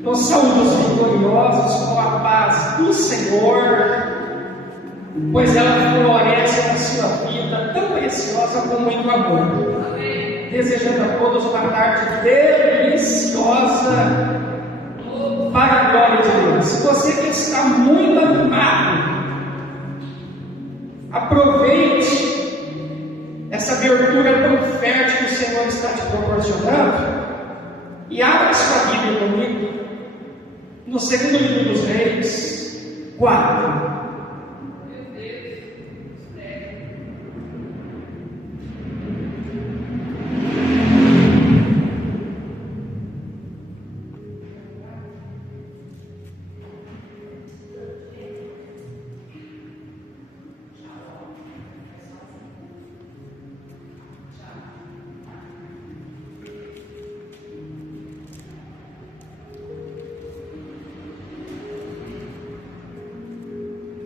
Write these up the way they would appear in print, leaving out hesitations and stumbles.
Nós somos vitoriosos com a paz do Senhor, pois ela floresce na sua vida, tão preciosa com muito amor. Amém. Desejando a todos uma tarde deliciosa para a glória de Deus. Se você que está muito animado, aproveite essa abertura tão fértil que o Senhor está te proporcionando e abra sua Bíblia comigo no segundo livro dos Reis 4.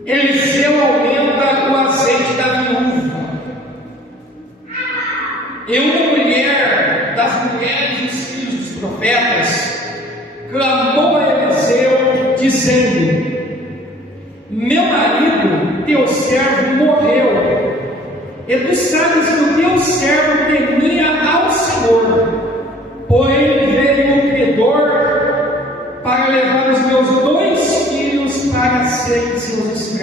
Eliseu aumenta o azeite da viúva. E uma mulher das mulheres dos filhos dos profetas clamou a Eliseu, dizendo: meu marido, teu servo, morreu, e tu sabes que o teu servo temia ao Senhor, porém veio o credor para levar os meus 2 filhos para serem seus escravos.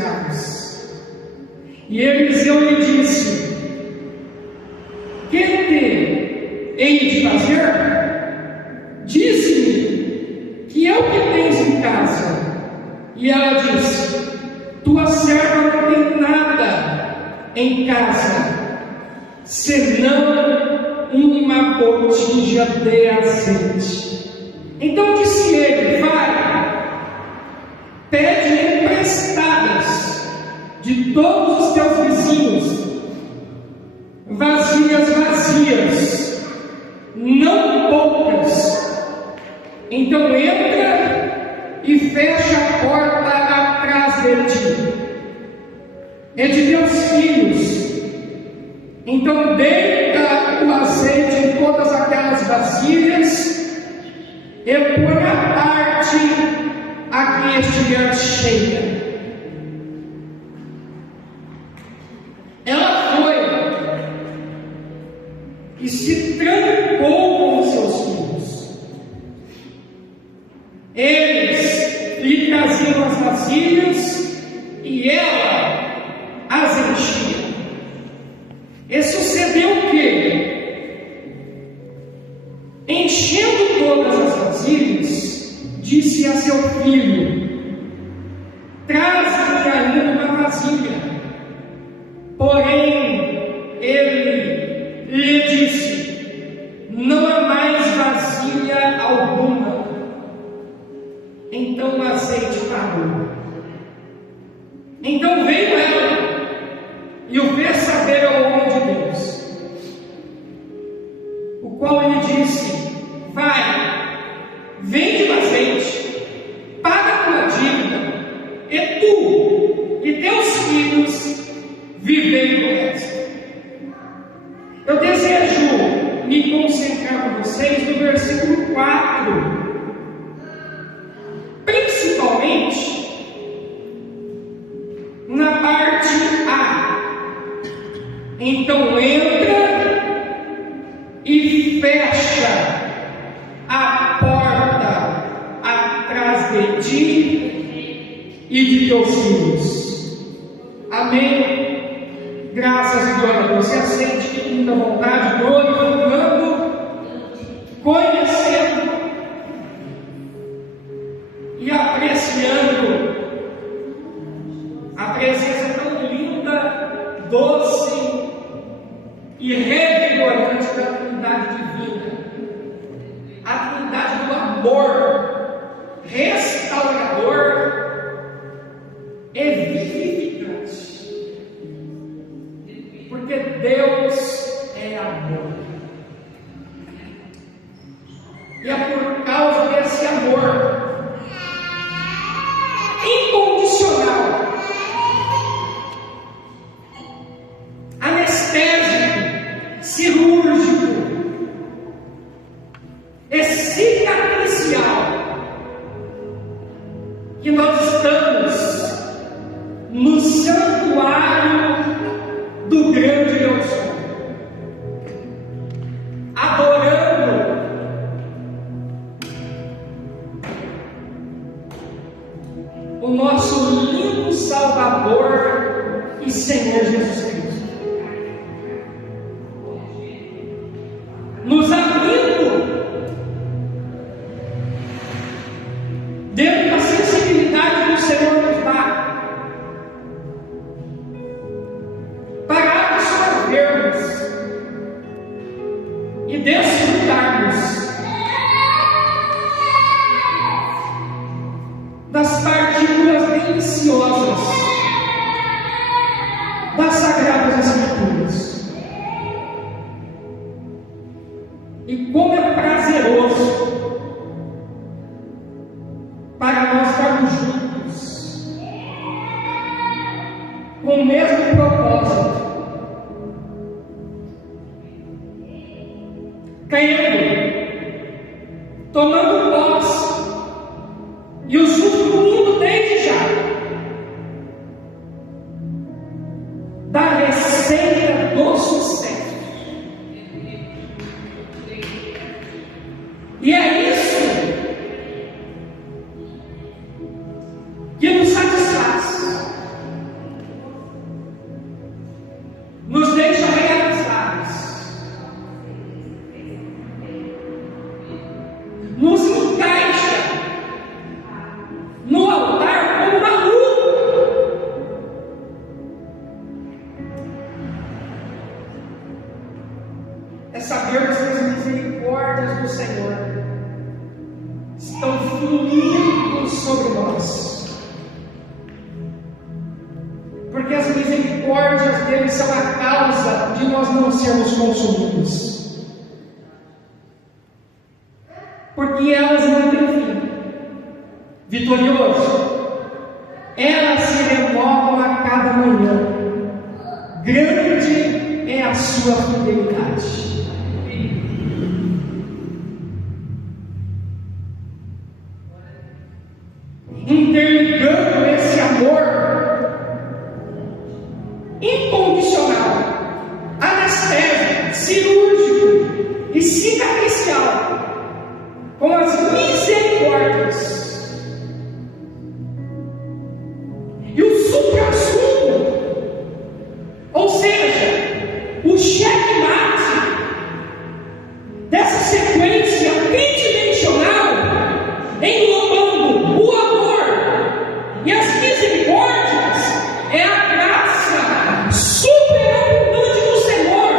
E Eliseu lhe disse: que te hei de fazer? Dize-me, que é o que tens em casa? E ela disse: tua serva não tem nada em casa, senão uma botija de azeite. Então disse ele: vai, pede emprestadas de todos os teus vizinhos vasilhas vazias, não poucas. Então entra e fecha a porta atrás de ti e de teus filhos. Então deita o azeite em todas aquelas vasilhas e põe a parte a que estiver cheia. Ela foi e se trancou com os seus filhos. Eles lhe traziam as vasilhas e ela as enchia. E sucedeu que, enchendo todas as vasilhas, disse a seu filho: traze-me ainda uma vasilha. Porém, ele lhe disse: não há mais vasilha alguma. Então o azeite parou. Então veio ela e o fez saber ao homem de Deus, o qual lhe disse: vai, vende o azeite, paga a tua dívida, e tu e teus filhos vivei o resto. Eu desejo me concentrar com vocês no versículo 4, principalmente na parte A. Então entra e fecha a porta atrás de ti e de teus filhos. Amém? Graças e glória a Deus. Você aceite que com muita vontade, glorificando, conhecendo e apreciando a presença tão linda, doce e revigorante da Trindade divina, a Trindade do amor restaurador e vivificante, porque Deus é amor, e é por causa desse amor incondicional, anestésico, cirúrgico, Salvador e Senhor Jesus Cristo, nos abrindo dentro da sensibilidade que o Senhor nos dá, para absorvermos e desfrutarmos das partículas deliciosas das Sagradas Escrituras. E como é prazeroso para nós estarmos juntos com o mesmo propósito, crendo, tomando posse e usufruindo desde já da receita do sucesso. E é isso que nos satisfaz, nos deixa realizados, nos encaixa no altar como uma luva. É sabermos que as misericórdias do Senhor estão fluindo sobre nós, porque as misericórdias dele são a causa de nós não sermos consumidos, porque elas não têm fim. Vitorioso, elas se renovam a cada manhã. Grande é a sua fidelidade. Interligando esse amor incondicional, anestésico, cirúrgico e cicatricial, com as misericórdias e o supra-sumo, ou seja, o checkmate dessa sequência tridimensional, englobando o amor e as misericórdias, é a graça superabundante do Senhor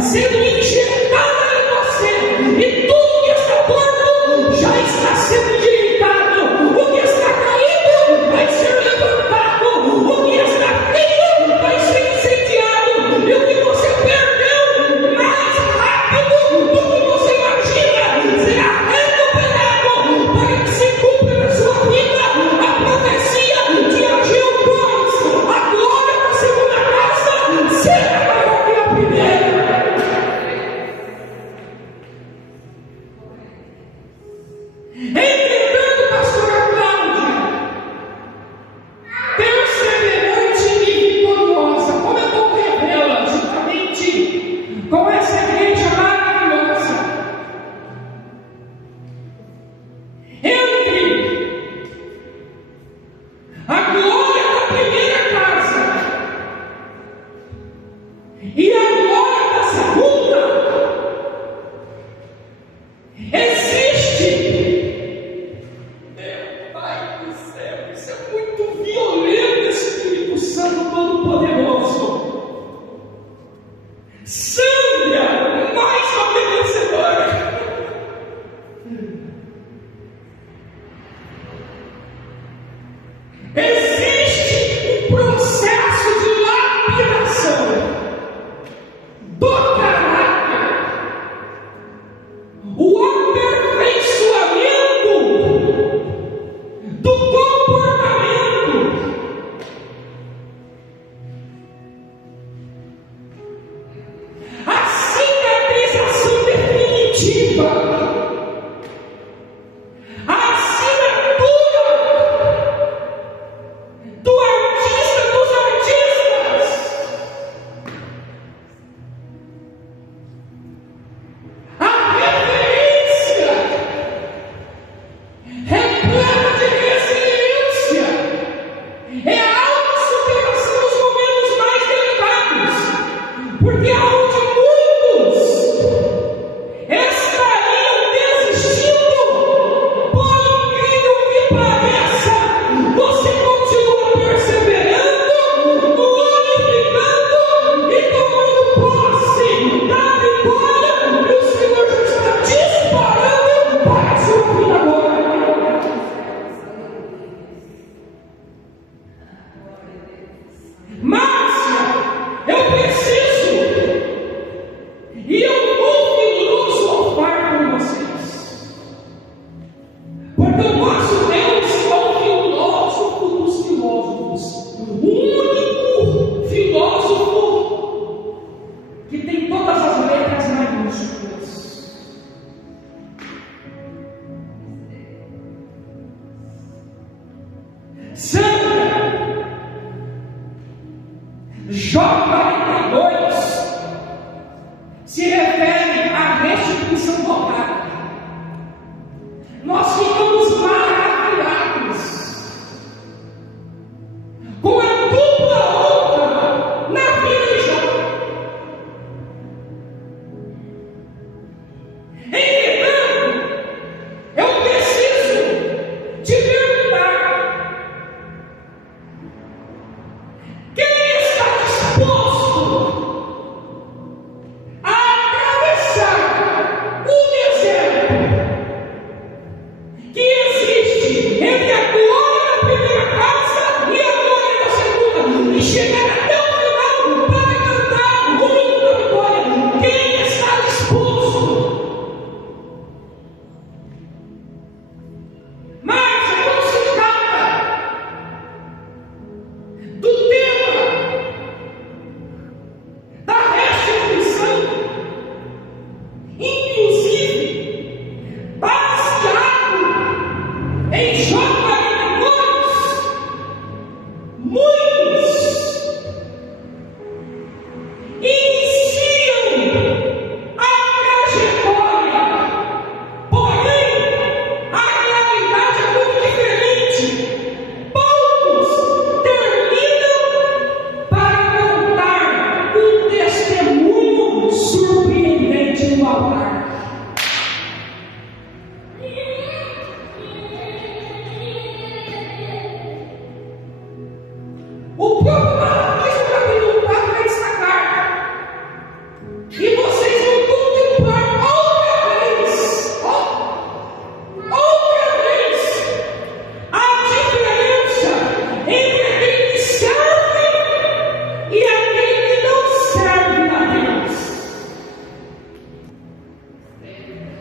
sendo injetada em você, e tudo que está torto já está sendo endireitado, o que está caído vai ser levantado, o que está frio vai ser incendiado, e o que você perdeu mais rápido do que você imagina será recuperado, para que se cumpra na sua vida a profecia de Ageu 2: a glória da segunda casa será maior que a primeira. Entretanto, pastora Cláudia, perseverante e vitoriosa, como é bom revê-la juntamente com essa igreja maravilhosa, entre a glória da primeira casa e a glória da segunda, existe. Meu Pai do céu, isso é muito violento, Espírito Santo Todo-Poderoso. Sandra, mais uma vencedora. Existe um processo de lapidação do caráter, o aperfeiçoamento do comportamento, a cicatrização definitiva, a assinatura do artista dos artistas, a referência repleta de resiliência, é a autossuperação sangra. Jó 42 se refere à restituição total. Nós ficamos maravilhados com a dupla honra na vida de Jó. Entretanto, eu preciso te perguntar: quem está disposto a atravessar o deserto que existe entre a glória da primeira casa e a glória da segunda, e chegar até o final para cantar o hino da vitória? Quem está disposto? Mas quando se trata do tema da restituição, inclusive baseado em Jó 42, muitos iniciam a trajetória, porém a realidade é muito diferente. Poucos terminam para contar um testemunho surpreendente no altar. O próprio Malaquias, no capítulo 4, vai destacar: e vocês vão contemplar outra vez a diferença entre aquele que serve e aquele que não serve a Deus.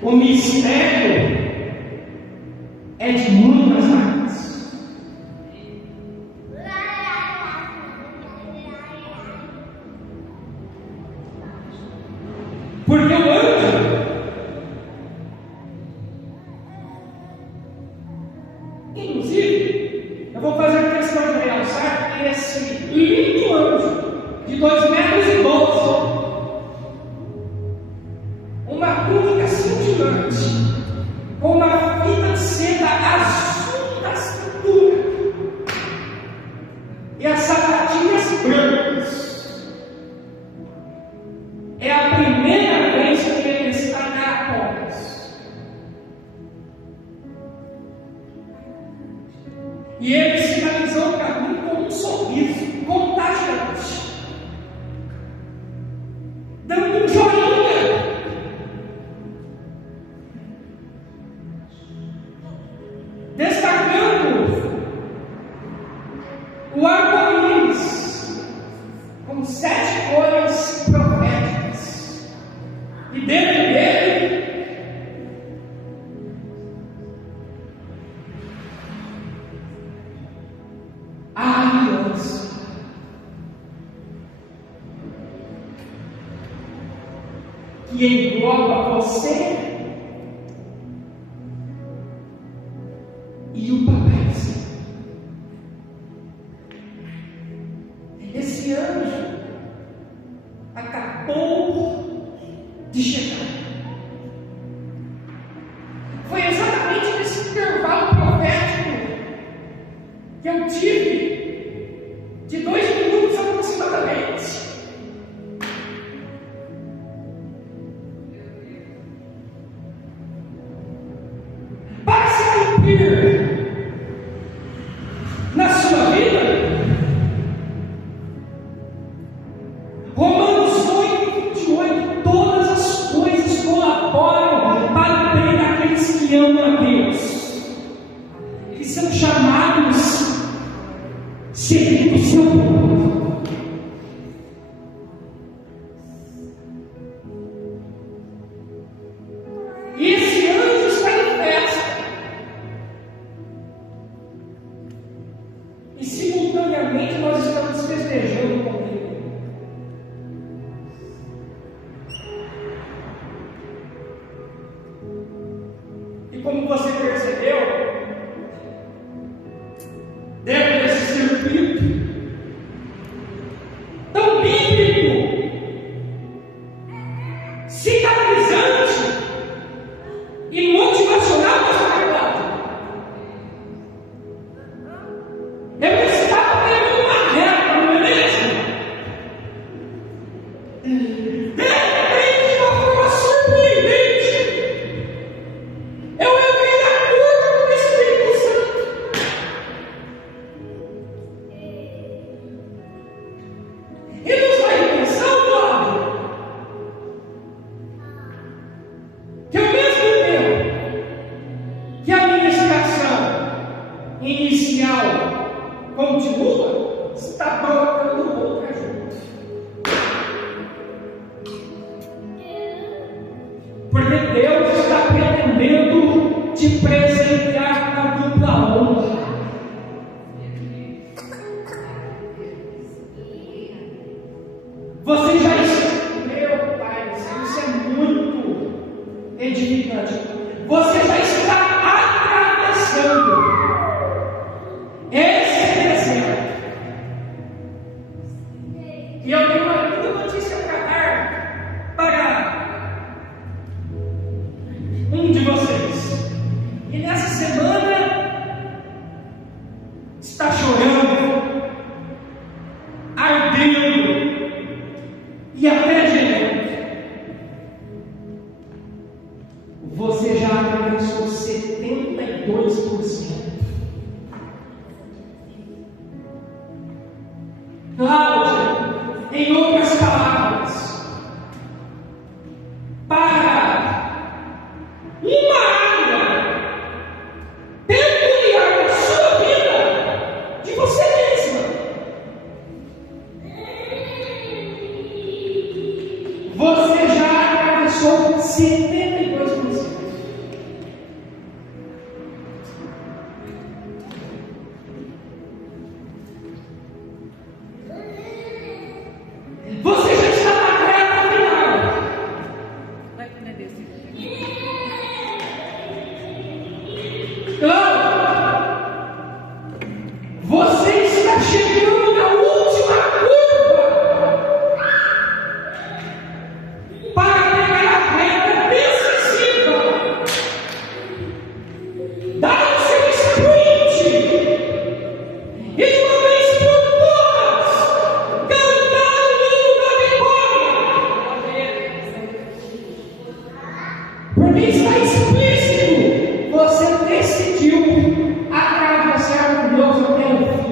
O mistério é de muitas áreas. Porque o anjo, inclusive, eu vou fazer questão de realçar que esse lindo anjo de 2,12 metros, uma túnica cintilante, com uma fita de seda azul na cintura e as sapatilhas brancas. É a primeira vez que ele está na Apogas. E ele sinalizou o caminho com um sorriso contagiante, dando um joinha. Destacando o arco-íris com 7 cores proféticas. E dentro dele a aliança. Que engloba você e o Papai do Céu. Esse anjo acabou de chegar. Foi exatamente nesse intervalo profético que eu tive de 2 minutos aproximadamente. Para se cumprir na sua vida, Romanos 8:28, todas as coisas colaboram para o bem daqueles que amam a Deus, que são chamados segundo o seu plano. E esse anjo está em festa, e simultaneamente nós estamos festejando com ele. E como você percebeu, dentro continua, está brotando outra junto. Porque Deus está pretendendo te presentear com a dupla honra. Você já está, meu Pai, isso é muito edificante. Você já está atravessando esse deserto. E eu tenho uma linda notícia para dar para um de vocês. E nessa semana está chorando, ardendo e até gemendo. Você já atravessou 72%. Cláudia, em outras palavras, para uma área peculiar da sua vida, de você mesma, você já atravessou 72%. Você já está na reta final. Claro, você está chegando na última curva para pegar a reta decisiva. Dá um seu sprint e de uma vez por todas cantar o hino da vitória. Porque está explícito, você decidiu atravessar com Deus até o fim.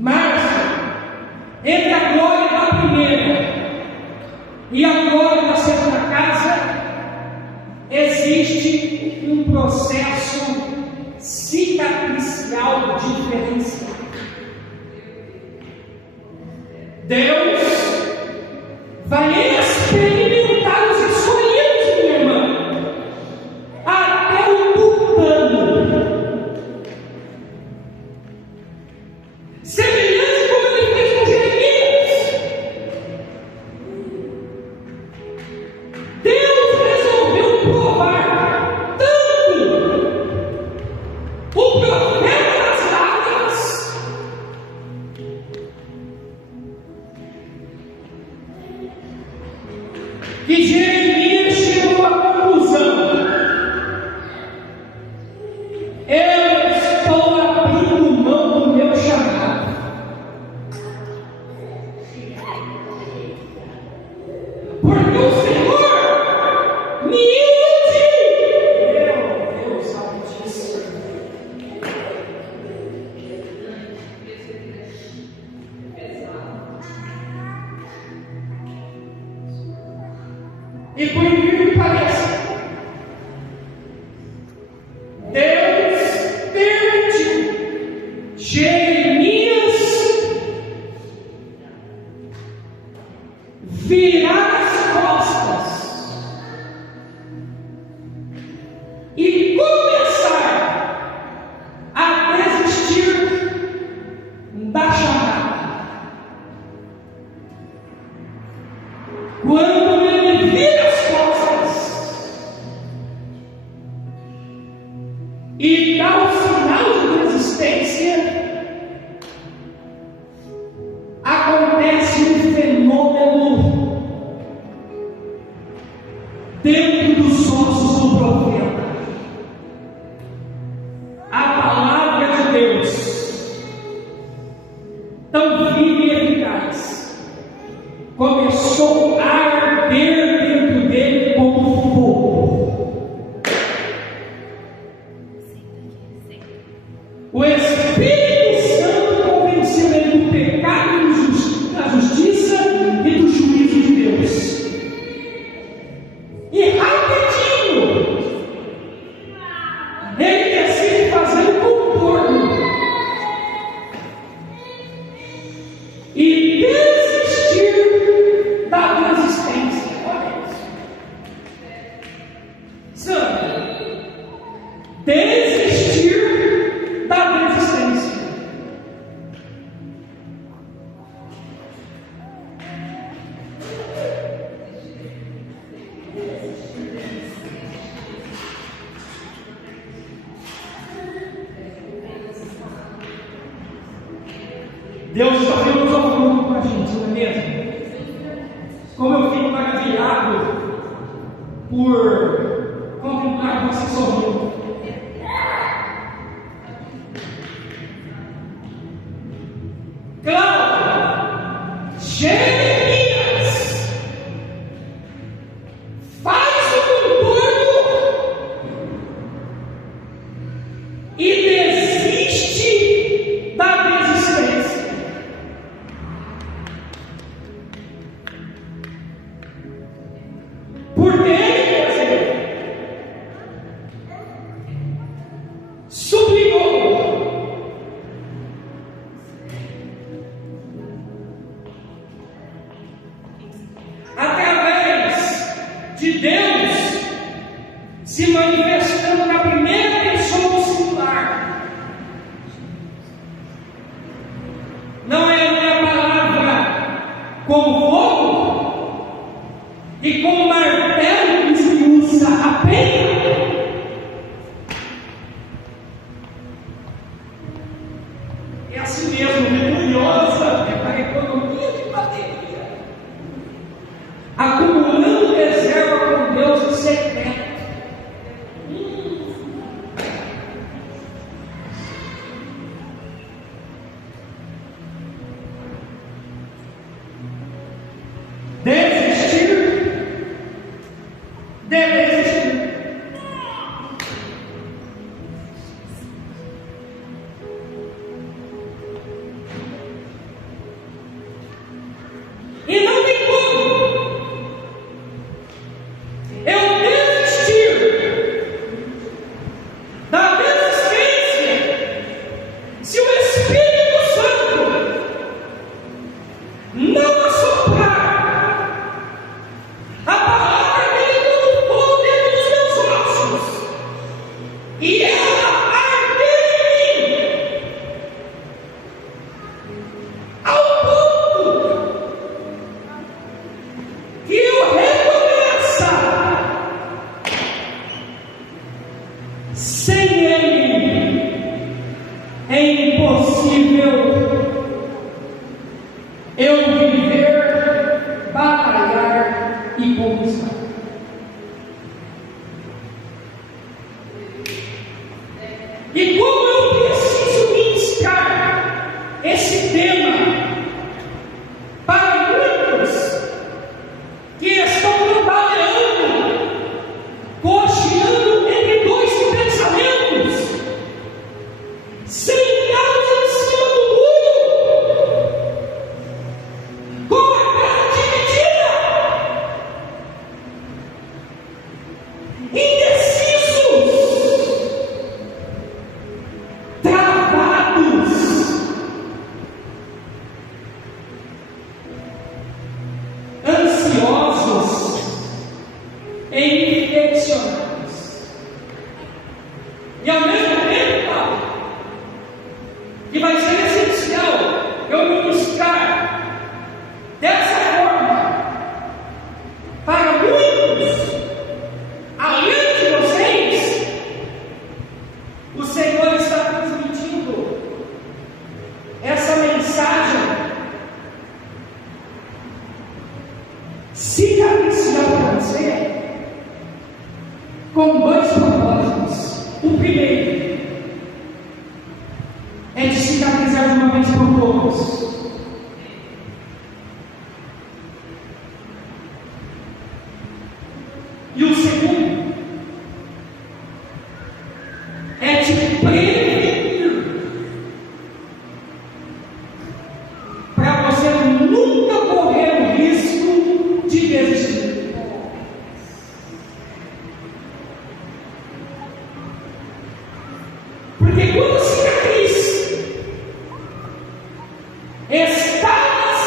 Mas, entre a glória da primeira e a glória da segunda casa, existe um processo cicatricial diferenciado. Deus vai experimentar os escolhidos, minha irmã, até o tutano. Semelhante como ele fez com Jeremias. Deus resolveu provar tanto o profeta das lágrimas, que Jeremias chegou à conclusão: eu estou abrindo mão do meu chamado. Porque o Senhor me iludiu. Meu Deus Altíssimo. E por incrível que pareça, Deus permitiu Jeremias virar as costas e começar a desistir da chamada. Quando ele vira as costas e dá o sinal de resistência, acontece um fenômeno dentro dos ossos do profeta. A palavra de Deus, tão viva e eficaz, começou a arder dentro dele como fogo. O Espírito Santo convenceu ele do pecado, da justiça e do juízo de Deus. e desistir da resistência. Olha isso. Sabe? Desistir da resistência. Deus está filosofando com a gente, não é mesmo? Como eu fico maravilhado por contemplar você sorrindo. Cláudia, Jeremias, faz o contorno e desiste da resistência. Porque ele sublimou através de Deus se manifestando na primeira pessoa do singular. Não é uma palavra como fogo e como martelo que se usa a pena. É assim mesmo, vitoriosa é para a economia de bateria, acumulando reserva com Deus em secreto. Desistir. E não tem como eu desistir da desistência se o Espírito Santo não assoprar a palavra dele como fogo dentro dos meus ossos e ela arder em mim ao ponto que eu reconheça: sem ele é impossível eu viver, batalhar e conquistar. E como eu preciso ministrar esse tema para muitos que estão trabalhando, cocheando entre dois pensamentos, sentados em cima do muro, com a cara dividida, indecisos, travados, ansiosos e infeccionados. E ao mesmo tempo, Paulo, que vai ser essencial eu ministrar dessa forma para muitos, além de vocês, o Senhor está transmitindo essa mensagem cicatricial para você com dois propósitos. O primeiro é de cicatrizar de uma vez por todas. E o segundo é de prevenir para você nunca correr o risco de desistir. Porque quando a cicatriz está na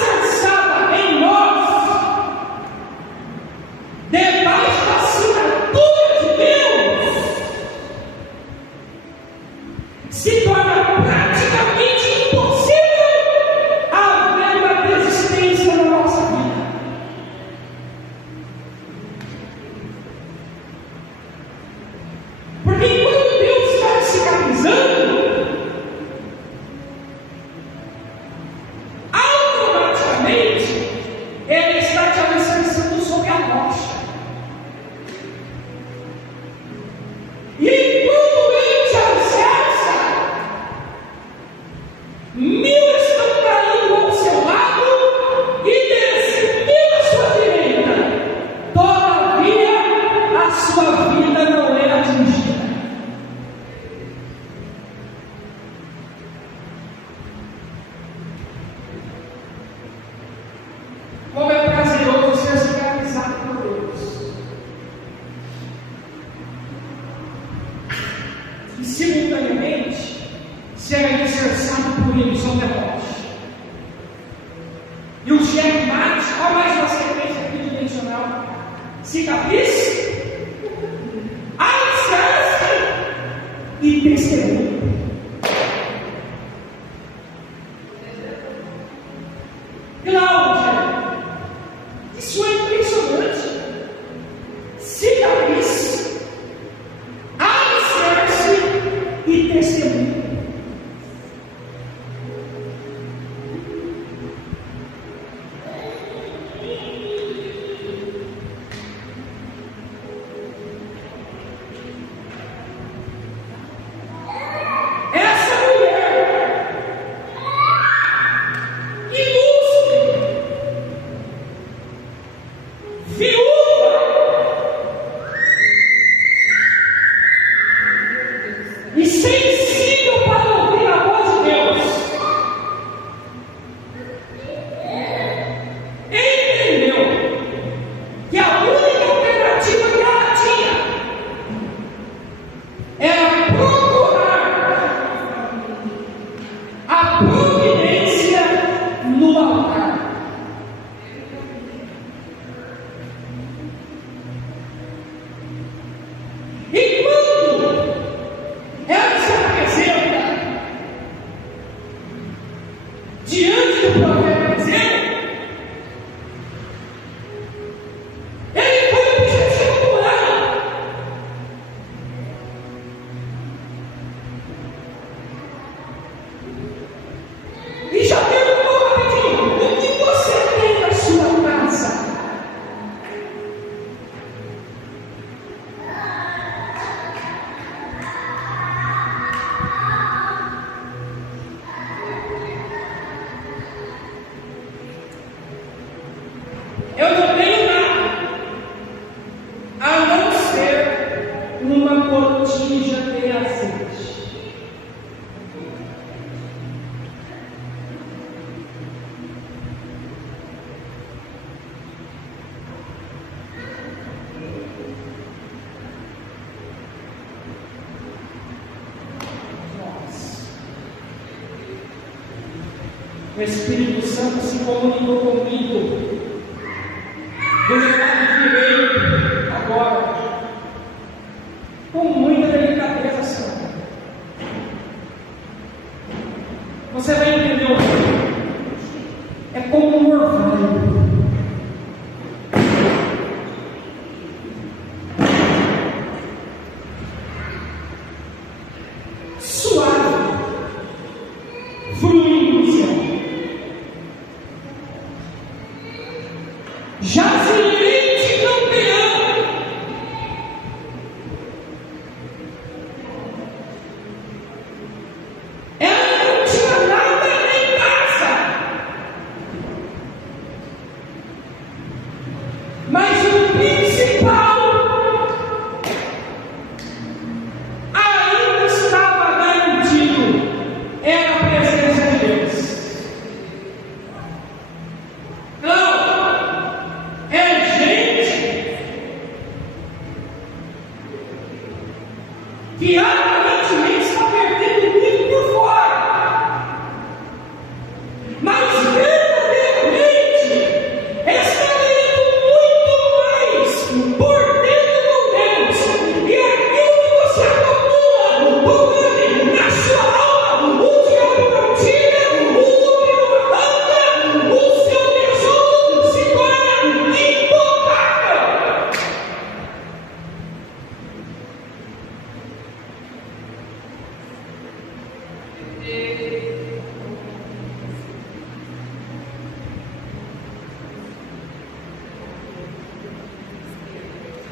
cicatriz, alicerce e testemunho. Cláudia, isso é impressionante. Cicatriz, alicerce e testemunho. E sensível para ouvir a voz de Deus, entendeu que a única alternativa que ela tinha era procurar a providência no altar. Diante do profeta Eliseu, ele foi objetivo com ela. E já perguntou rapidinho: o que você tem na sua casa? Eu não tenho nada a não ser uma botija de azeite. O Espírito Santo se comunicou comigo do meu lado direito agora, com muita delicadeza, Senhor. Você vai entender o que é como um orvalho. Suave, fluindo do céu. Jazirente campeão. Ela não tinha nada em casa, mas o principal ainda estava garantido, era a presença de Deus. Que aparentemente está perdendo muito por fora, mas verdadeiramente está ganhando muito mais por dentro com Deus. E aquilo que você acumula por dentro na sua alma, o que compartilha, o que arranca, o seu tesouro se torna intocável.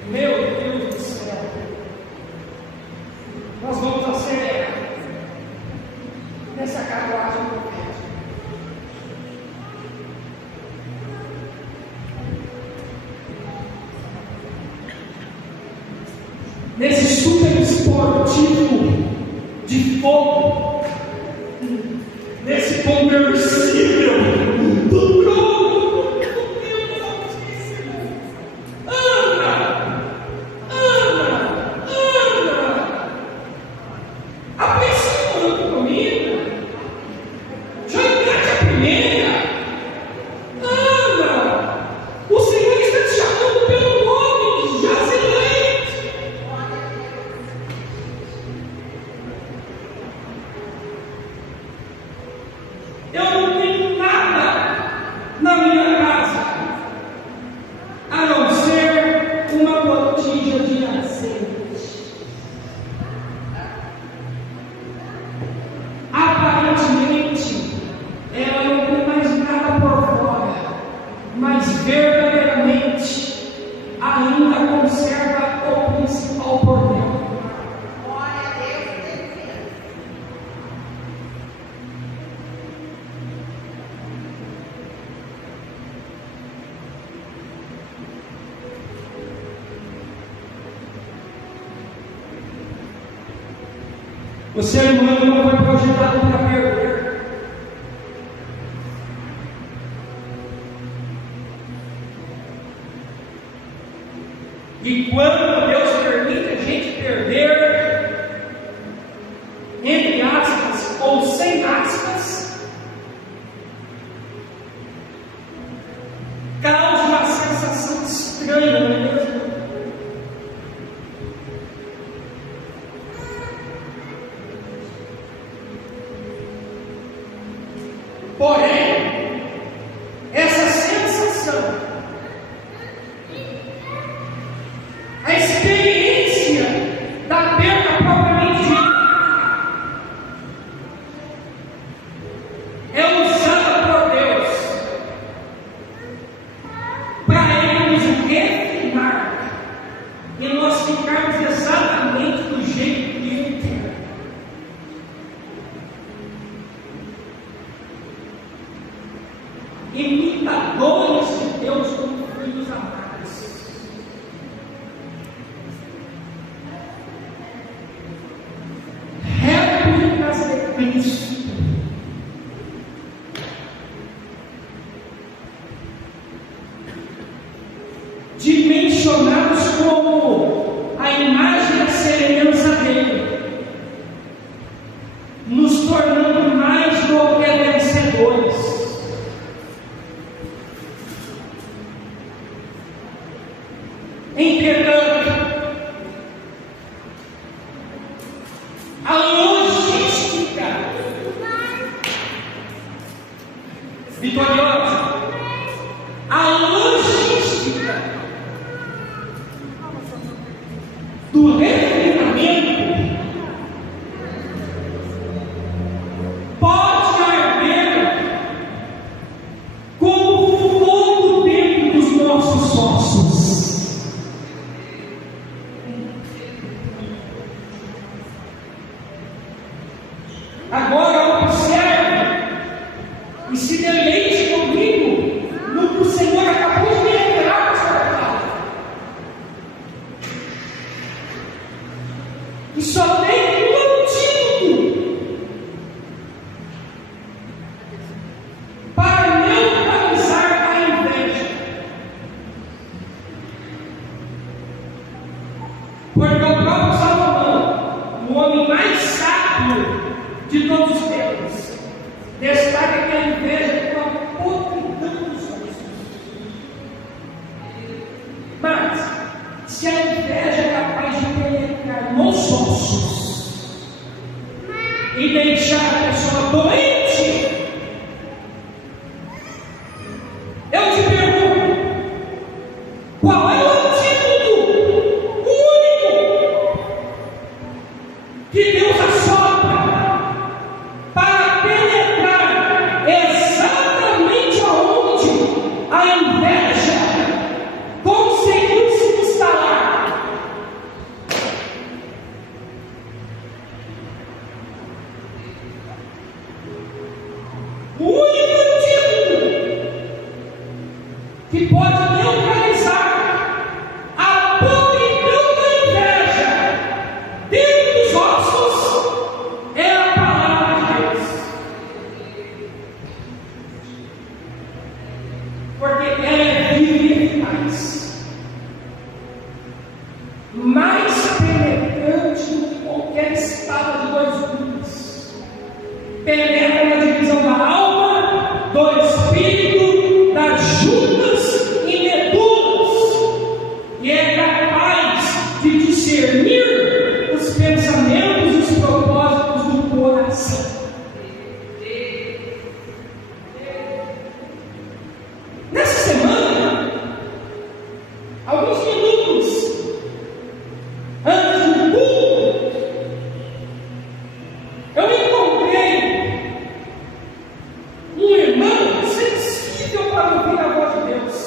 Meu Deus do céu, nós vamos acelerar nessa carruagem profética. Nesse super esportivo de fogo, nesse conversível do trono do Deus Altíssimo. Anda! Aprecia muito comida. Já engate a primeira. Anda! O Senhor está te chamando pelo nome. O ser humano não foi projetado para perder. E quando Deus permite a gente perder, entre aspas ou sem aspas, causa uma sensação estranha, não é mesmo? Porém, essa sensação, a experiência da perda propriamente dita, é usada por Deus para Ele nos refinar e nós ficarmos exatamente do jeito que Ele quer. Imitadores de Deus como filhos amados. Réplicas de Cristo. Dimensionados como a imagem e a semelhança dele, nos tornando mais do que vencedores. Entretanto, a logística vitoriosa, a logística do refinamento pode arder como fogo dentro dos nossos ossos. Agora observe e se deleite comigo no que o Senhor acabou de lembrar nessa palavra. E só tem um antídoto para neutralizar a inveja. Porque o próprio Salomão, o homem mais sábio de todos os tempos, destaca que a inveja é uma podridão dos ossos. Mas, se a inveja é capaz de penetrar nos ossos e deixar a pessoa doente, eu te pergunto, qual é o antídoto único que Deus assopra para penetrar exatamente aonde a inveja conseguiu se instalar? O único antídoto que pode neutralizar a podridão da inveja dentro dos ossos é a palavra de Deus. Porque ela é viva e eficaz, mais penetrante do que qualquer espada de dois gumes, penetra na divisão da alma, do espírito, das juntas e medulas, e é capaz de discernir os pensamentos e os propósitos do coração. Nessa semana, alguns minutos antes do culto, eu encontrei um irmão sensível para ouvir a voz de Deus.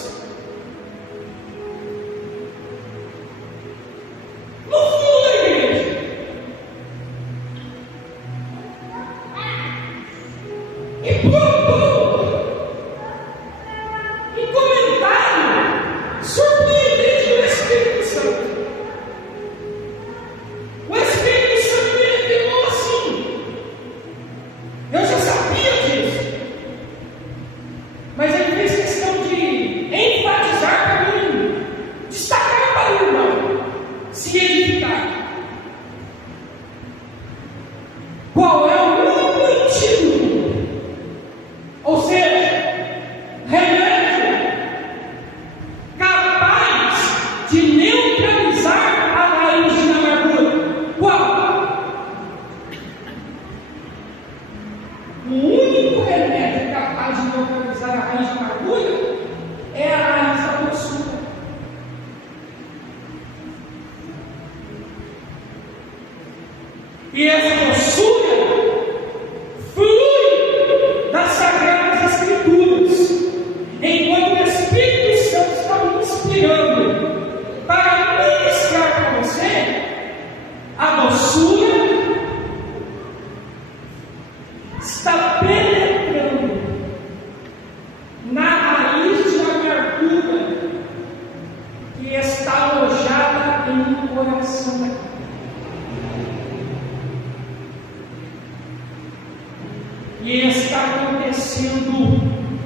parecendo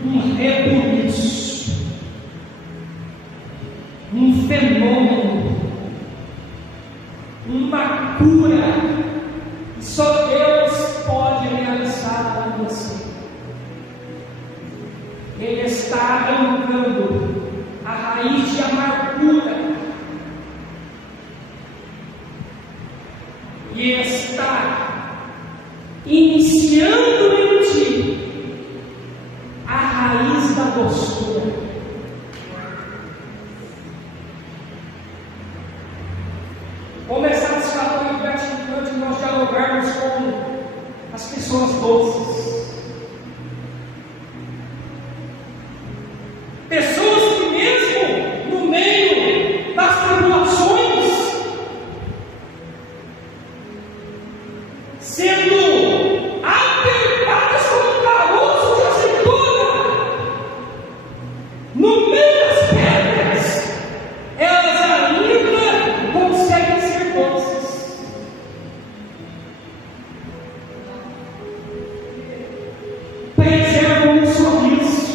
um rebuliço, um fenômeno, uma cura que só Deus pode realizar em você. Ele está arrancando a raiz de amargura e está iniciando em ti a raiz da doçura. Começamos falando gratificante de nós dialogarmos com as pessoas doces. Pessoas que mesmo no meio das tribulações, sendo apertadas como um caroço de azeitona, no meio das pedras, elas ainda conseguem ser doces. Preservam o sorriso.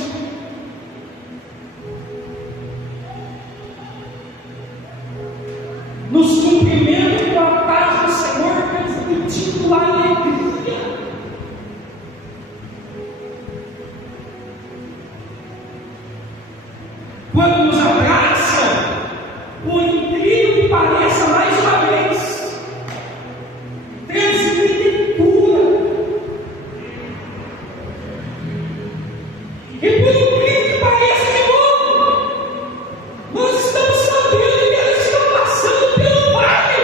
Nos cumprimentos com a paz do Senhor, transmitindo a alegria. Quando nos abraçam, por incrível que pareça, mais uma vez, transmitem cura. E por incrível que pareça, de novo, nós estamos sabendo que elas estão passando pelo vale.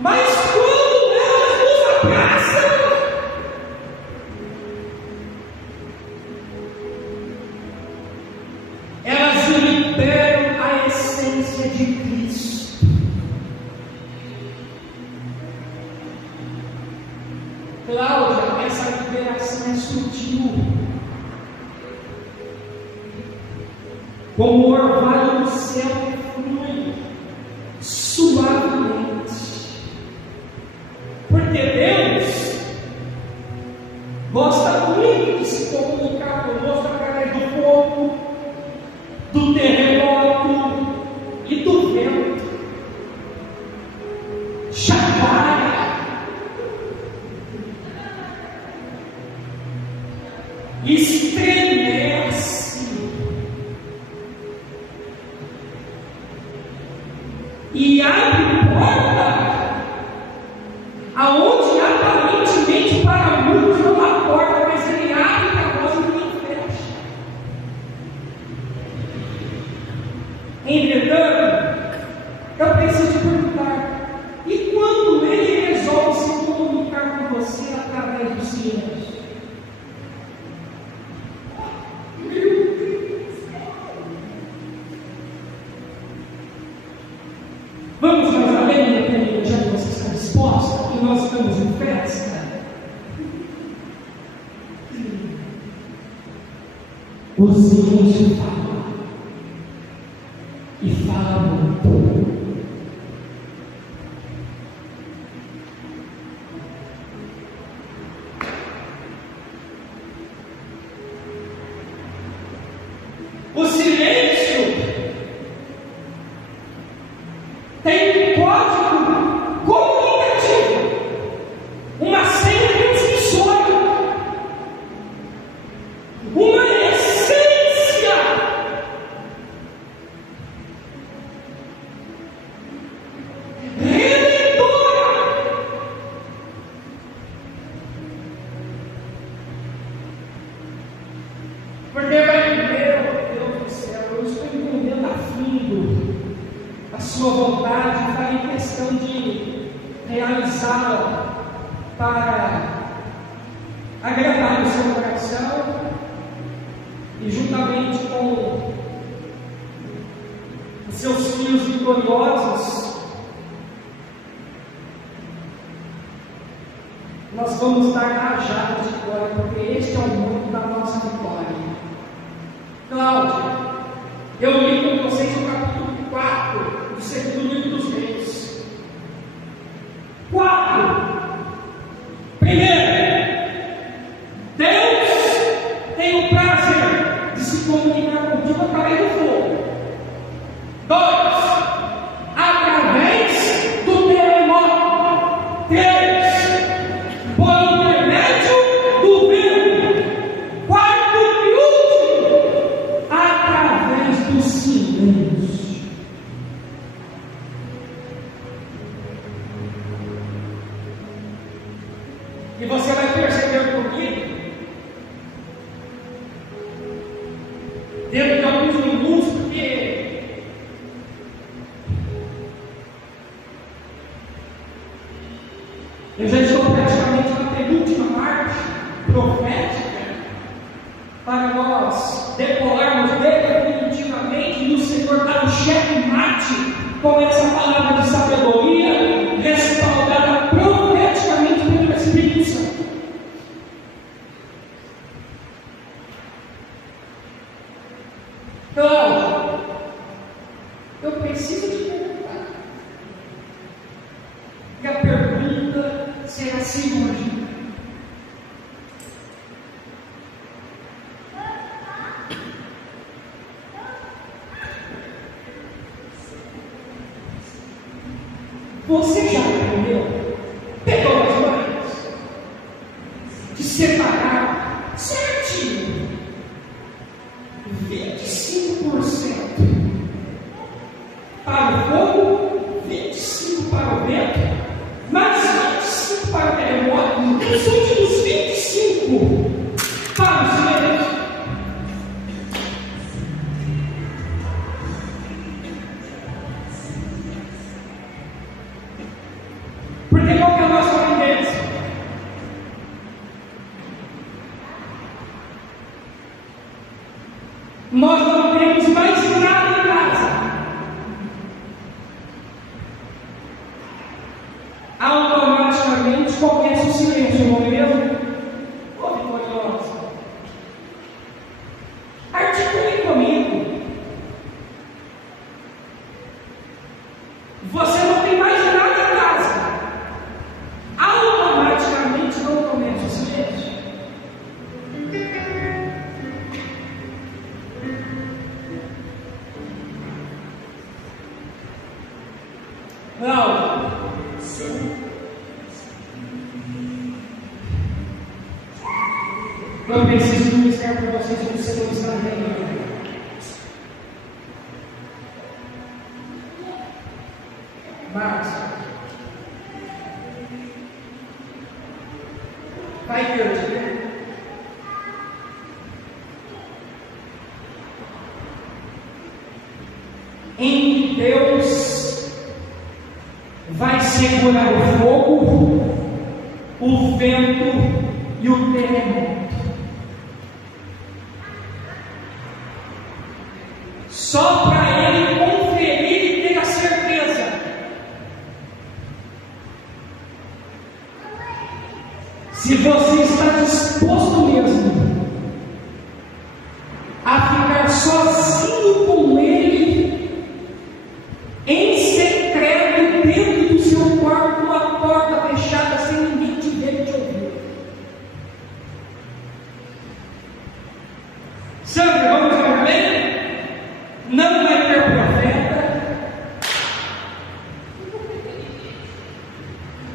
Mas quando elas nos abraçam, elas liberam a essência de Cristo. Cláudia, essa liberação é sutil, como o orvalho do céu que flui suavemente, porque Deus gosta muito de se comunicar conosco através do fogo, do terremoto e do vento. Chacoalha, estremece e abre porta aonde aparentemente para muitos não há porta, mas ele abre para nós e ninguém fecha. Entretanto, eu preciso te perguntar: e quando ele resolve se comunicar com você através do silêncio? Vamos mais além, independente, já que você está disposta e nós estamos em festa. O silêncio fala, e fala muito. O silêncio tem um código comunicativo, uma senha transmissória, uma essência redentora. Porque vai dizer: meu Deus do céu, eu estou entendendo a fundo a sua vontade, farei questão de realizá-la para agradar o seu coração e juntamente com os seus filhos vitoriosos nós vamos dar rajadas de glória, porque este é o momento da nossa vitória. Cláudia, eu li com vocês o capítulo 4 do segundo livro dos Reis. 4. E você vai perceber comigo, dentro de alguns minutos, porque eu já estou praticamente na penúltima parte profética para nós decolarmos definitivamente e o Senhor dar o checkmate com essa palavra de sabedoria respaldada profeticamente pelo Espírito Santo. Cláudio, eu preciso te perguntar. E a pergunta será assim hoje. Você já aprendeu? Pegou as mãos de separar certinho 25% para o fogo, 25% para o vento, mais 25% para o terremoto, e os últimos 25% para os ventos. Porque qual que é a nossa tendência? Nós não temos mais nada em casa. Automaticamente qualquer silêncio, não é mesmo? Ô vitoriosa, articule comigo. Você não tem mais nada em casa. Automaticamente não começa o silêncio. Não. Eu preciso ministrar para vocês o que o Senhor está vendo. Márcio, vai perder. Em Deus vai segurar o fogo, o vento e o terremoto. Só para Ele conferir e ter a certeza. Se você está disposto mesmo a ficar sozinho com Ele, em secreto, dentro do seu quarto, com a porta fechada, sem ninguém te ver e te ouvir. Sandra, vamos ver bem? Não vai ter profeta.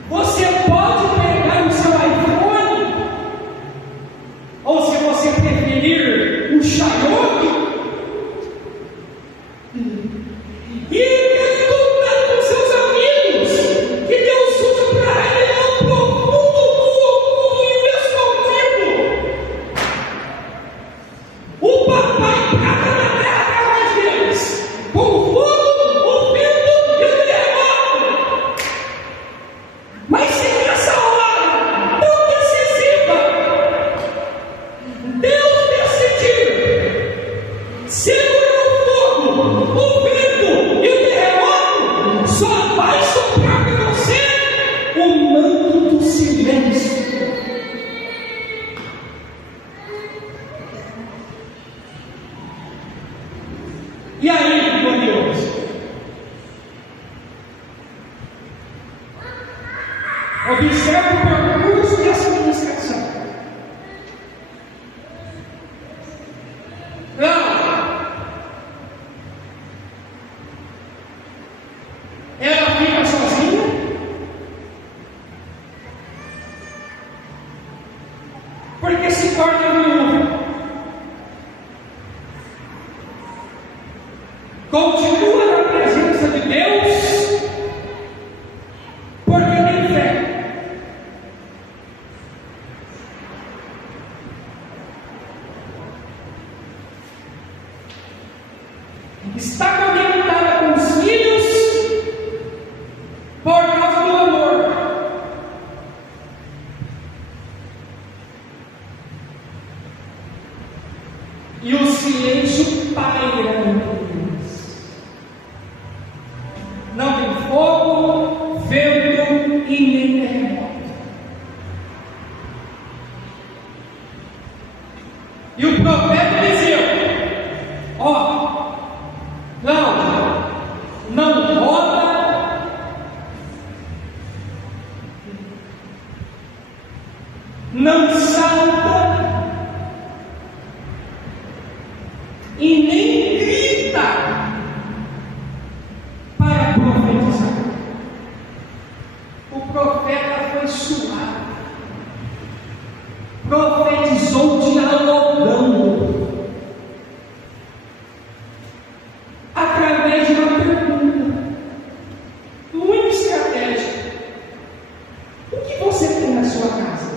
Você pode pegar o seu iPhone, ou se você preferir, o Xiaomi, e contar com seus amigos que Deus usa para revelar o profundo do inescondido. O papai prata na terra através deles, com o fogo, o vento e o terremoto. Mas se nessa hora tão decisiva, Deus decidir segurar o fogo, o vento e o terremoto, só vai soprar para você o manto do silêncio. E aí, glorioso? Observe o percurso dessa ministração. Ela fica sozinha? Porque se torna viúva. Continua na presença de Deus, porque tem fé. está conectada com os filhos por causa do amor. E o silêncio paira entre eles. Não tem fogo, vento e nem terremoto. E o profeta dizia: ó, não roda, não salta e nem grita para profetizar. O profeta foi suave, profetizou dialogando, através de uma pergunta muito estratégica: o que você tem na sua casa?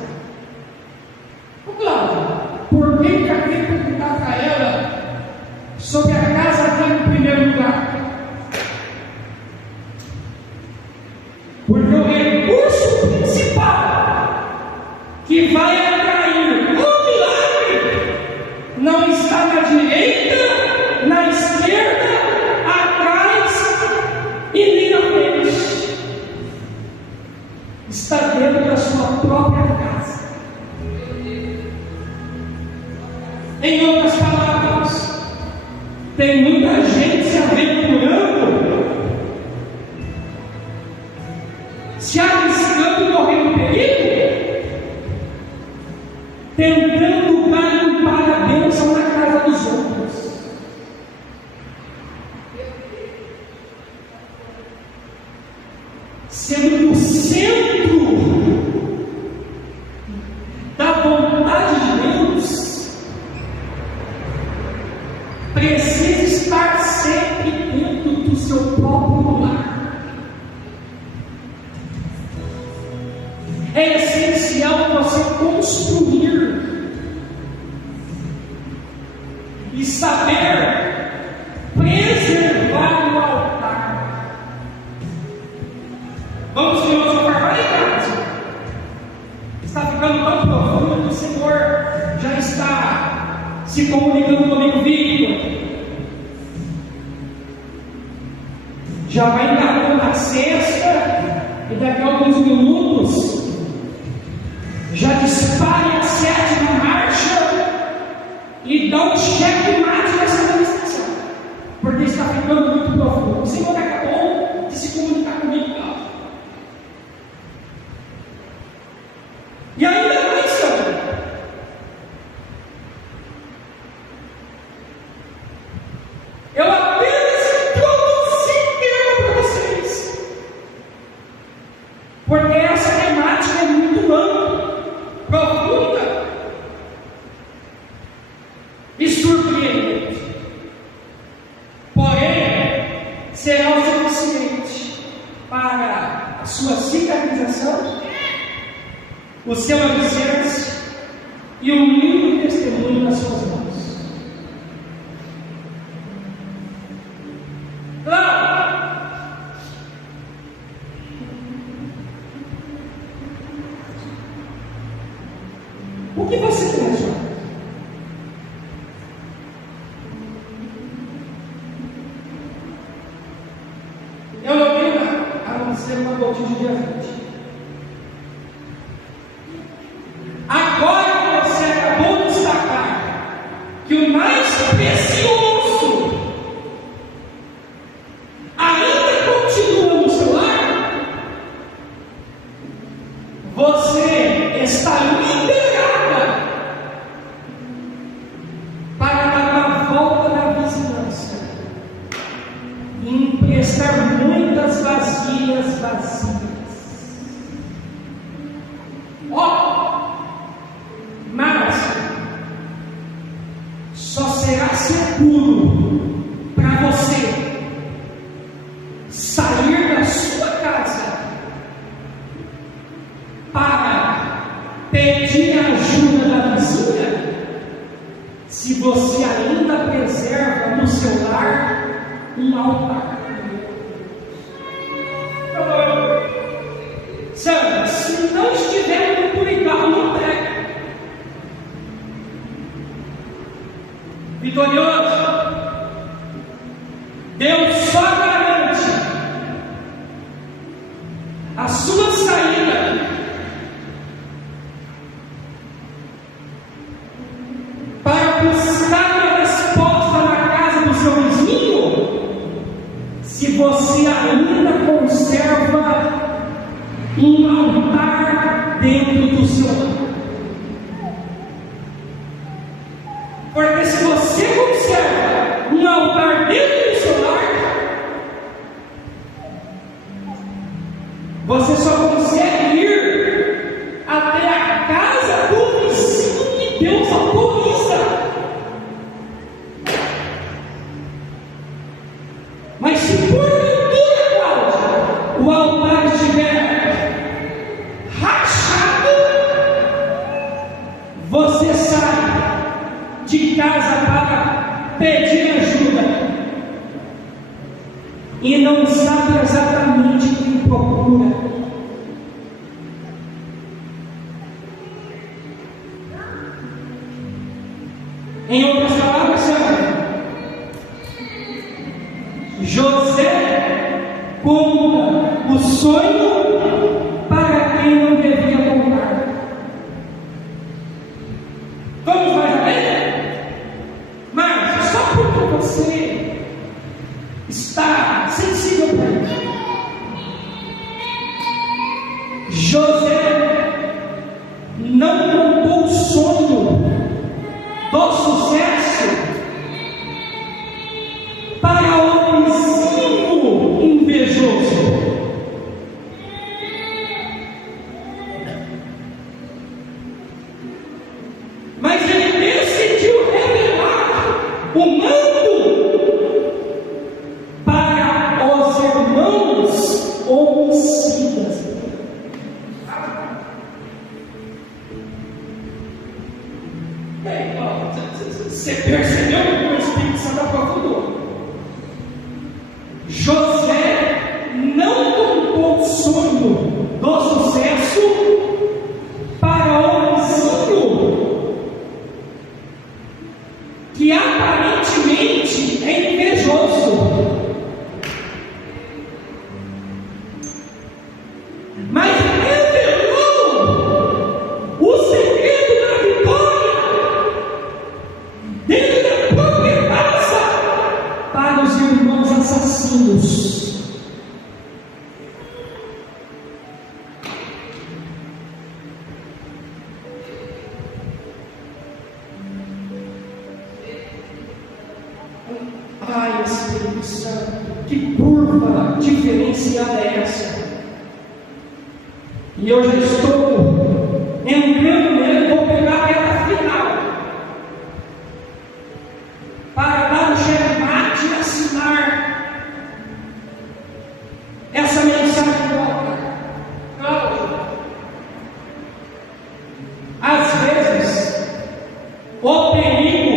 Ô Cláudio, por que eu tenho que perguntar para ela sobre a casa dele em primeiro lugar? Porque o recurso principal que vai atrair o milagre não está na direita, na esquerda, atrás e nem na frente. Está dentro da sua própria casa. Em outras palavras, tem muita gente se aventurando, se arriscando e correndo perigo, tentando garimpar a bênção na casa dos outros. Sendo que o centro da vontade de Deus precisa estar sempre dentro do seu próprio lar. É essencial você construir e saber preservar o altar. Vamos filosofar em casa. Está ficando tão profundo, o Senhor já está se comunicando comigo, Victor. Já vai encarando a sexta e daqui a alguns minutos já dispare a sétima marcha e dá um checkmate nessa ministração, porque está ficando muito profundo. O Senhor acabou de se comunicar comigo, Cláudio. E ainda mais, Senhor, eu apenas introduzi tema para vocês, porque essa temática é muito ampla, profunda e surpreendente. Porém, será o suficiente para a sua cicatrização, o seu alicerce e um lindo testemunho nas suas mãos. O que você tem na sua casa? Eu não tenho nada, a não ser uma gotinha de diamante. Agora que você acabou de destacar que o mais precioso ainda continua no seu lar, você está liberada para dar uma volta na vizinhança e emprestar muitas vasilhas vazias. Mas só será seguro para você sair da sua casa para pedir a ajuda da vizinha se você ainda preserva no seu lar um altar. Sabe, se não estiver muito legal, não prega. Vitorioso, Deus só garante a sua saída para buscar uma resposta na casa do seu vizinho, se você ainda conserva um altar dentro do seu lar. Porque se você conserva um altar dentro do seu lar, você só consegue ir até a casa do vizinho que Deus autoriza. Mas se porventura, Cláudia, o altar estiver rachado, você sai de casa para pedir ajuda e não sabe exatamente quem procura. Em outras palavras, José conta o sonho para quem não devia contar. Vamos mais além? Mas só porque você está sensível para isso. José não contou o sonho do sucesso para o vizinho invejoso. Mas ele decidiu revelar o manto para os irmãos homicidas. Você percebeu que o Espírito Santo aprofundou? José não contou o sonho do sucesso para o vizinho que aparentemente é invejoso, mas revelou o segredo da vitória dentro da própria casa para os irmãos assassinos. Ai, Espírito Santo, que curva diferenciada é essa? E eu já estou entrando nele, vou pegar a reta final para dar o checkmate e assinar essa mensagem do altar. Cláudio, às vezes o perigo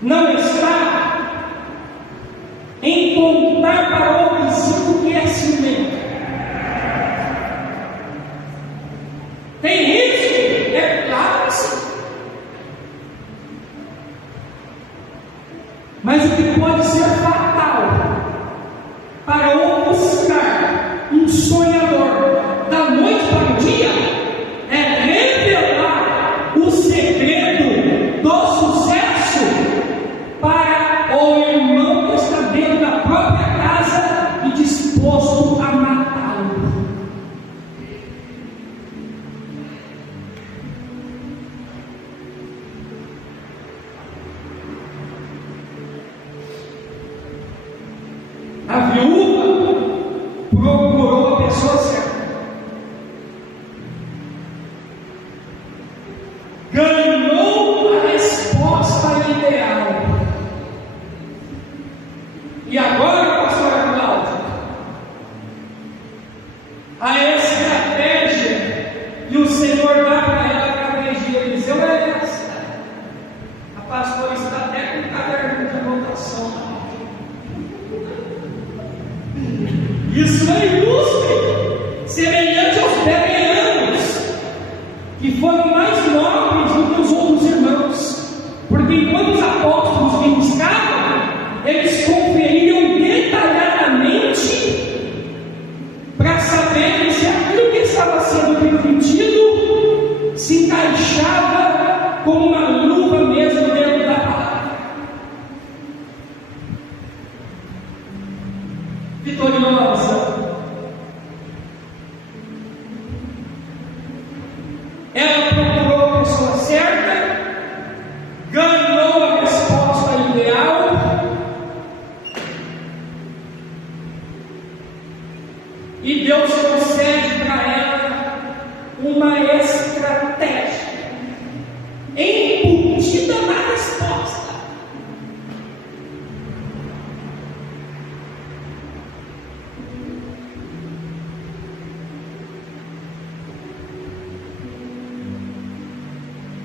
não está em contar para o vizinho que é ciumento. Tem risco? É claro que sim. Mas o que pode ser fatal para ofuscar um sonhador da noite para o dia é revelar o segredo do sucesso para o irmão que está dentro da própria casa e disposto a matá-lo. A viúva procurou a pessoa certa, ganhou a resposta ideal. E agora, pastora Cláudia, a estratégia que o Senhor dá para ela através de Eliseu é essa. A pastora está até com um caderno de anotação. que foram mais nobres do que os outros irmãos, porque enquanto os apóstolos beliscavam, eles conferiam detalhadamente para saberem se aquilo que estava sendo transmitido se encaixava como uma luva mesmo dentro da palavra. Vitoriosa, ela procurou a pessoa certa, ganhou a resposta ideal e Deus concede para ela uma estratégia embutida na resposta.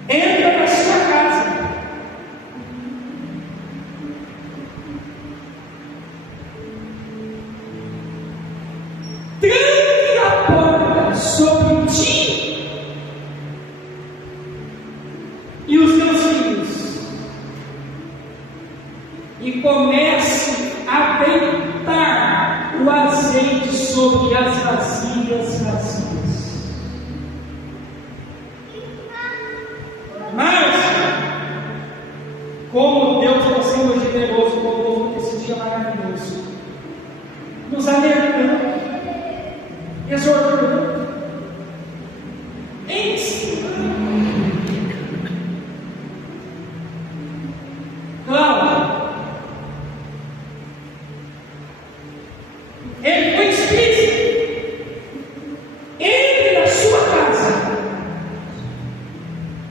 Entra na sua casa, tranque a porta sobre ti e os teus filhos, e comece a deitar o azeite sobre as vasilhas vazias. Mas, como Deus está sendo generoso conosco nesse dia maravilhoso, nos alertando, exortando, ensinando. Cláudio, ele foi explícito. Entre na sua casa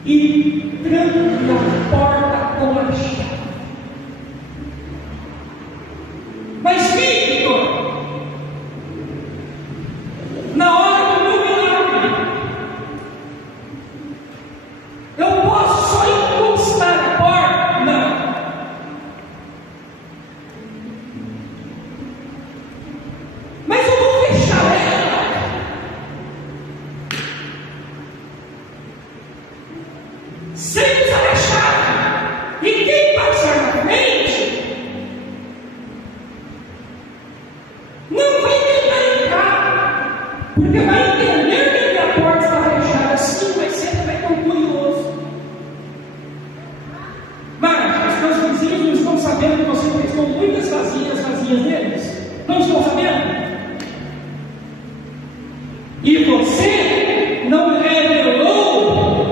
e tranque a porta com a chave. Mas, Victor, na hora do meu milagre, eu posso só encostar a porta? Não. Mas eu vou fechar ela. Sem usar a chave. E quem passar na frente não vai tentar entrar, porque vai entender que a porta está fechada. Assim vai ser também tão curioso. Mas os meus vizinhos não estão sabendo que você prestou muitas vazias deles. Não estão sabendo? E você não revelou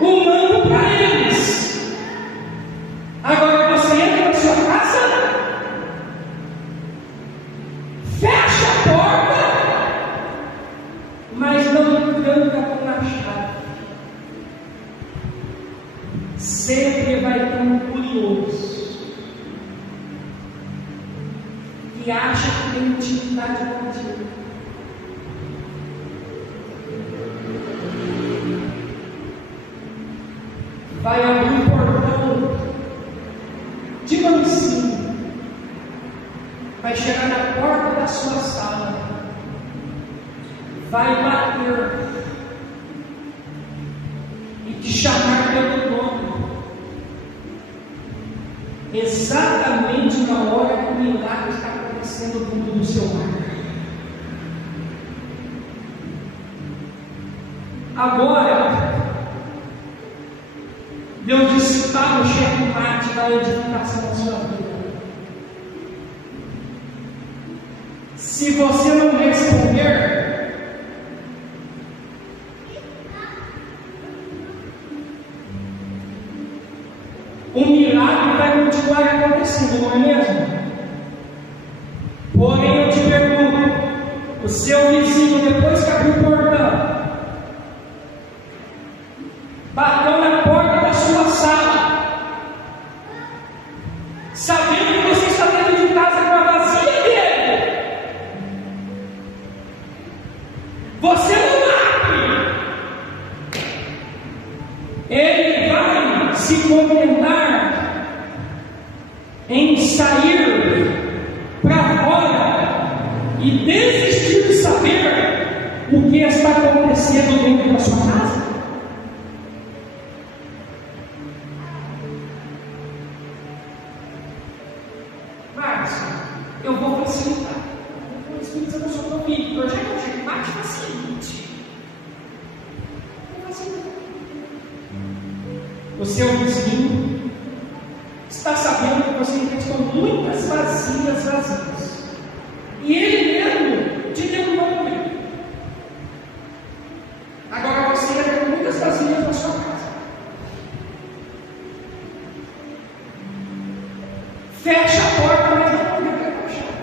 o mando para eles. Agora você entra na sua casa, fecha a porta, mas não tranca com a chave. Sempre vai ter um curioso que acha que tem intimidade contigo. Vai abrir o portão de mansinho, vai chegar na porta da sua sala, vai bater e te chamar pelo nome, exatamente na hora que o milagre está acontecendo dentro do seu lar. Agora, Deus dispara o checkmate da edificação da sua vida. Se você não responder, o milagre vai continuar acontecendo, não é mesmo? Porém, eu te pergunto, o seu vizinho, depois que abriu o portão, bateu na porta da sua sala, sabendo que você está dentro de casa com a vazia dele, você não abre, ele vai se contentar em sair para fora e desistir de saber o que está acontecendo dentro da sua casa? o seu vizinho está sabendo que você investiu muitas vazias. E ele mesmo te devolve. Agora você vai ter muitas vazias na sua casa. Fecha a porta, mas não fica com a chave.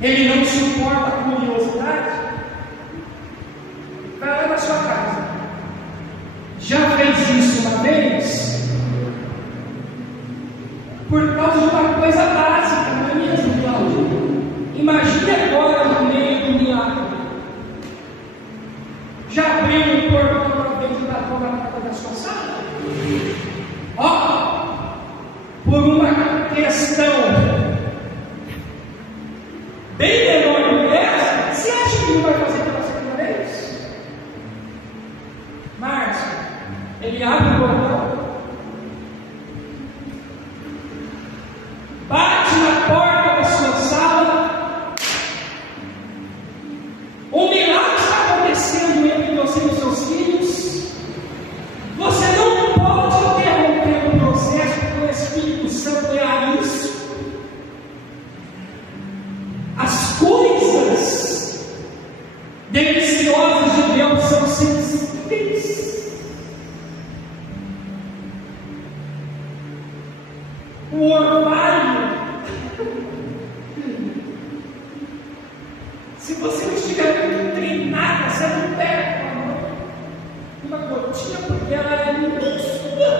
Ele não suporta a curiosidade. Vai lá na sua casa. Já fez isso uma vez? Por causa de uma coisa básica, não é mesmo, Cláudio? Imagine agora no meio do milagre. Já abriu o portão uma vez e bateu na porta da sua sala? Ó, por uma questão bem menor do que essa, você acha que não vai fazer pela segunda vez? Márcio, ele abre o portão, bate na porta da sua sala. Um milagre está acontecendo entre você e os seus filhos. Você não pode interromper o processo, porque o Espírito Santo é isso. As coisas deliciosas de Deus são sensíveis. O orvalho, se você não estiver muito treinada, você não pega com a mão uma gotinha, porque ela é minúscula.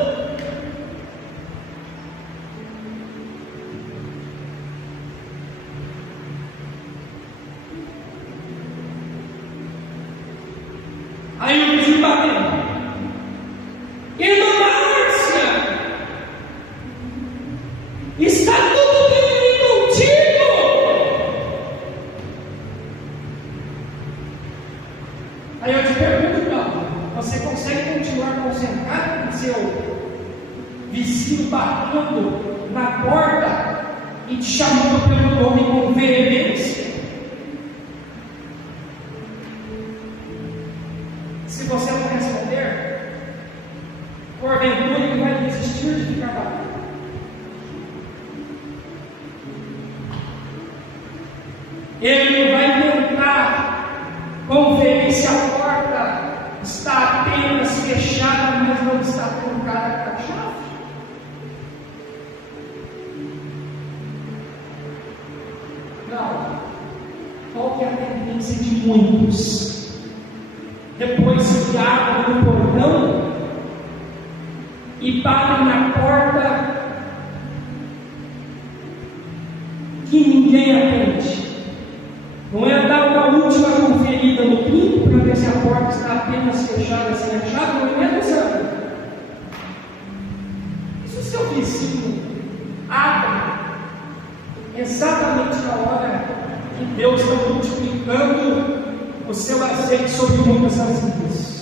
Aí o vizinho bateu. Irmã Márcia, está tudo bem contigo? Aí eu te pergunto, Cláudio, você consegue continuar concentrado com seu vizinho batendo na porta e te chamando pelo nome com veemência? Se você não responder, porventura ele vai desistir de ficar batendo. Ele vai tentar conferir se a porta está apenas fechada, mas não está trancada com a chave. Não. Qual que é a tendência de muitos? Depois que abrem o portão e batem na porta que ninguém atende. Não é dar uma última conferida no pinto para ver se a porta está apenas fechada sem a chave, não é mesmo? Se o seu vizinho abre exatamente na hora que Deus está multiplicando o seu azeite sobre muitas vasilhas.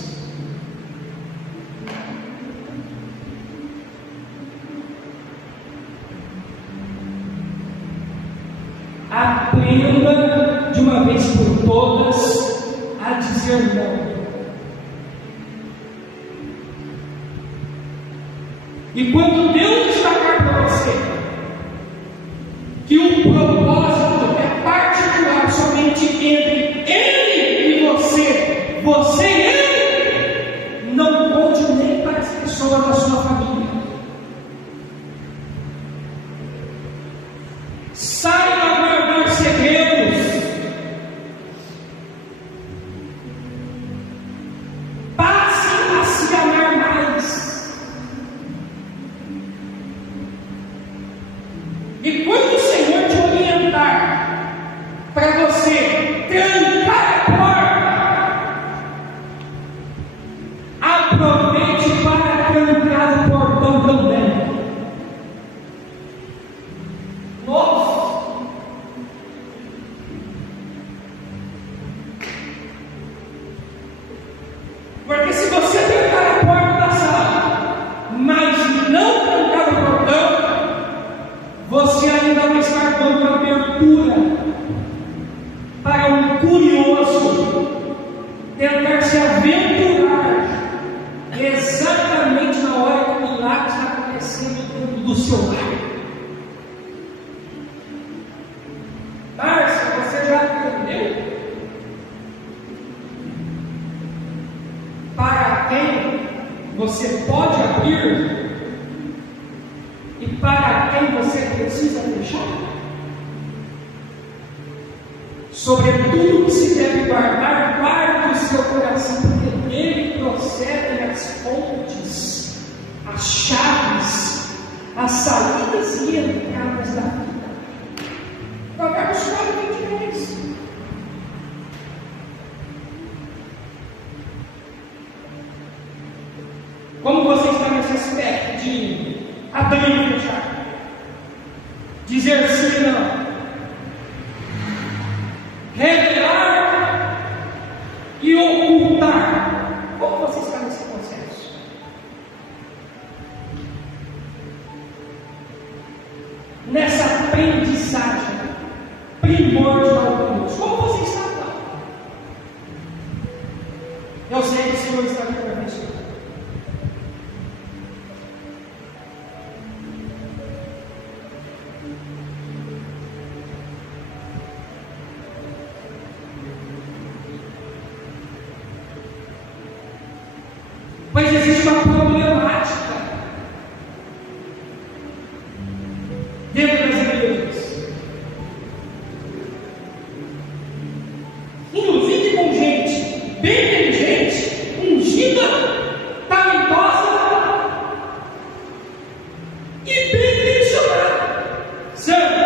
Aprenda de uma vez por todas a dizer não. E quando Deus destacar para você que o propósito é particular somente entre Ele e você e Ele, não conte nem para as pessoas da sua família. Saiba guardar segredos. Passe a se amar mais. E quando o Senhor te orientar para você trancar a porta, você pode abrir e para quem você precisa fechar? Sobretudo que se deve guardar, guarde o seu coração, porque nele procedem as fontes, as chaves, as saídas e entradas da vida. Provérbios 4:23. Como você está nesse aspecto de abrir e fechar? Dizer sim e não. Revelar e ocultar. Como você está nesse processo? Nessa aprendizagem primordial de Deus. Como você está lá? Eu sei que o Senhor está me abençoando. Mas existe uma problemática dentro das igrejas, inclusive com gente bem inteligente, ungida, talentosa e bem intencionada, sabe?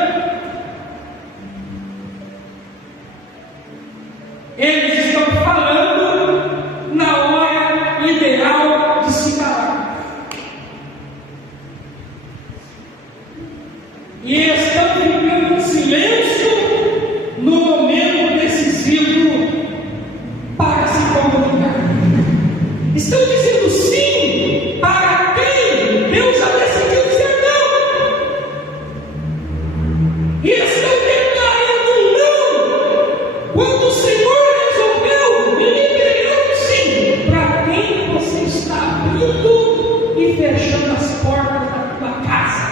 Eles estão falando na hora ideal de se calar. E estão ficando em silêncio no momento decisivo para se comunicar. Estão dizendo sim para quem Deus já decidiu dizer não. E estão declarando não quando o Senhor resolveu liberar sim para quem você está abrindo e fechando as portas da tua casa.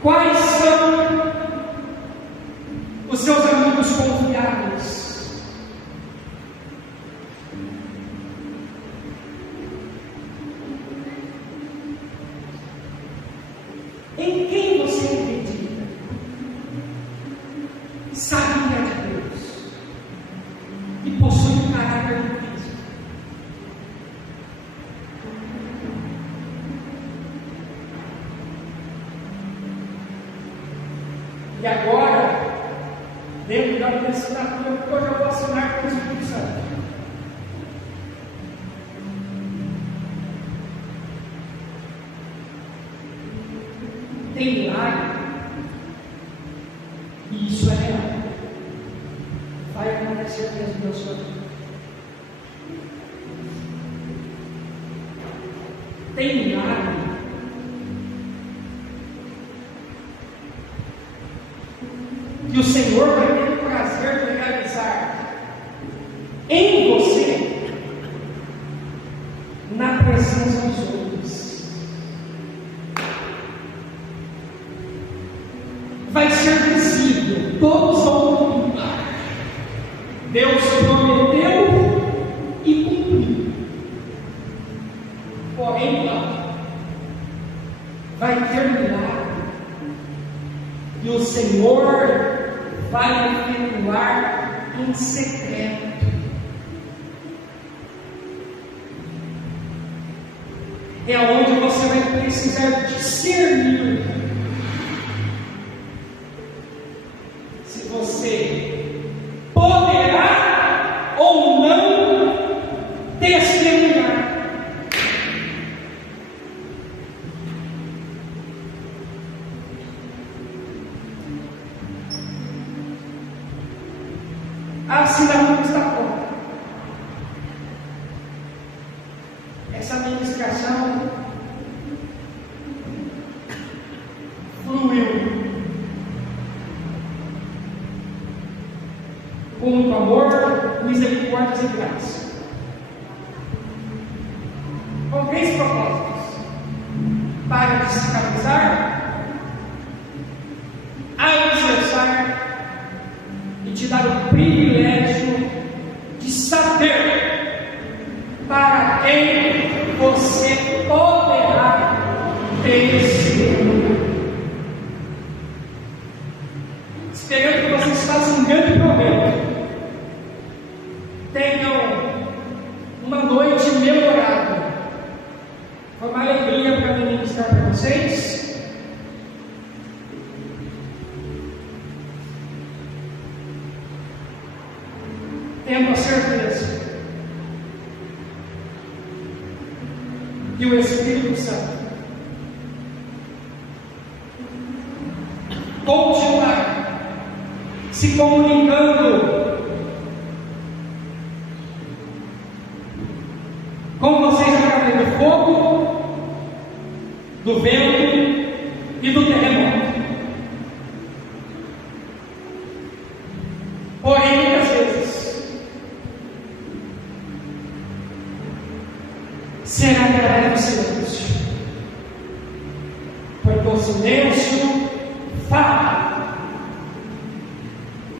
Quais são os seus amigos confiáveis? Em quem você acredita? Sabe que é de Deus e possui um caráter de Cristo. E agora, dentro da minha assinatura, porque hoje eu vou assinar com o Espírito Santo. Tem milagre, e isso é real. Vai acontecer mesmo na sua vida. Tem milagre. Que o Senhor vai ter o prazer de realizar em você, na presença dos homens. Vai ser visível, todos vão contemplar. Deus prometeu e cumpriu. Porém, não. Vai ter milagre. E o Senhor vai efetuar em secreto. É onde você vai precisar discernir se você poderá ou não testemunhar. A assinatura está pronta. Essa ministração fluiu com muito amor, misericórdia e graça. Com 3 propósitos: para descabalizar, alicerçar e te dar o privilégio saber para quem você poderá testemunhar. Esperando que vocês façam um grande proveito. Tenham uma noite memorável. Foi uma alegria para mim ministrar para vocês. Tenho a certeza que o Espírito Santo continuará se comunicando com vocês através do fogo, do vento e do terremoto. Porém, muitas vezes será através do silêncio, porque o silêncio fala.